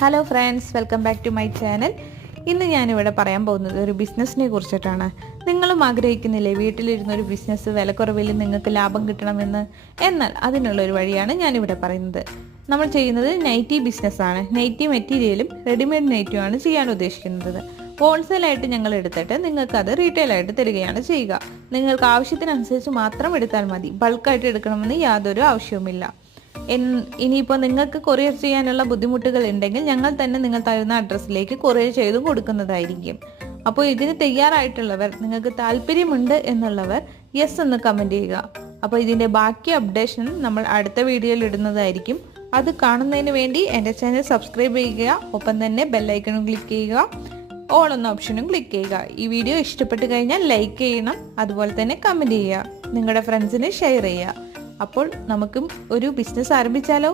Hello friends, welcome back to my channel. ഇന്ന് ഞാനിവിടെ പറയാൻ പോകുന്നത് ഒരു ബിസിനസ്സിനെ കുറിച്ചിട്ടാണ്. നിങ്ങളും ആഗ്രഹിക്കുന്നില്ലേ വീട്ടിലിരുന്ന ഒരു ബിസിനസ് വിലക്കുറവിൽ നിങ്ങൾക്ക് ലാഭം കിട്ടണമെന്ന്? എന്നാൽ അതിനുള്ളൊരു വഴിയാണ് ഞാനിവിടെ പറയുന്നത്. നമ്മൾ ചെയ്യുന്നത് നൈറ്റി ബിസിനസ്സാണ്. നൈറ്റി മെറ്റീരിയലും റെഡിമെയ്ഡ് നൈറ്റിയുമാണ് ചെയ്യാൻ ഉദ്ദേശിക്കുന്നത്. ഹോൾസെയിലായിട്ട് ഞങ്ങൾ എടുത്തിട്ട് നിങ്ങൾക്കത് റീറ്റെയിലായിട്ട് തരികയാണ് ചെയ്യുക. നിങ്ങൾക്ക് ആവശ്യത്തിനനുസരിച്ച് മാത്രം എടുത്താൽ മതി. ബൾക്കായിട്ട് എടുക്കണമെന്ന് യാതൊരു ആവശ്യവുമില്ല. ഇനിയിപ്പോൾ നിങ്ങൾക്ക് കൊറിയർ ചെയ്യാനുള്ള ബുദ്ധിമുട്ടുകൾ ഉണ്ടെങ്കിൽ ഞങ്ങൾ തന്നെ നിങ്ങൾ തരുന്ന അഡ്രസ്സിലേക്ക് കൊറിയർ ചെയ്ത് കൊടുക്കുന്നതായിരിക്കും. അപ്പോൾ ഇതിന് തയ്യാറായിട്ടുള്ളവർ, നിങ്ങൾക്ക് താല്പര്യമുണ്ട് എന്നുള്ളവർ യെസ് എന്ന് കമൻറ്റ് ചെയ്യുക. അപ്പോൾ ഇതിൻ്റെ ബാക്കി അപ്ഡേഷൻ നമ്മൾ അടുത്ത വീഡിയോയിൽ ഇടുന്നതായിരിക്കും. അത് കാണുന്നതിന് വേണ്ടി എൻ്റെ ചാനൽ സബ്സ്ക്രൈബ് ചെയ്യുക. ഒപ്പം തന്നെ ബെല്ലൈക്കണും ക്ലിക്ക് ചെയ്യുക, ഓൾ എന്ന ഓപ്ഷനും ക്ലിക്ക് ചെയ്യുക. ഈ വീഡിയോ ഇഷ്ടപ്പെട്ട് കഴിഞ്ഞാൽ ലൈക്ക് ചെയ്യണം. അതുപോലെ തന്നെ കമൻറ്റ് ചെയ്യുക, നിങ്ങളുടെ ഫ്രണ്ട്സിന് ഷെയർ ചെയ്യുക. അപ്പോൾ നമുക്കും ഒരു ബിസിനസ് ആരംഭിച്ചാലോ?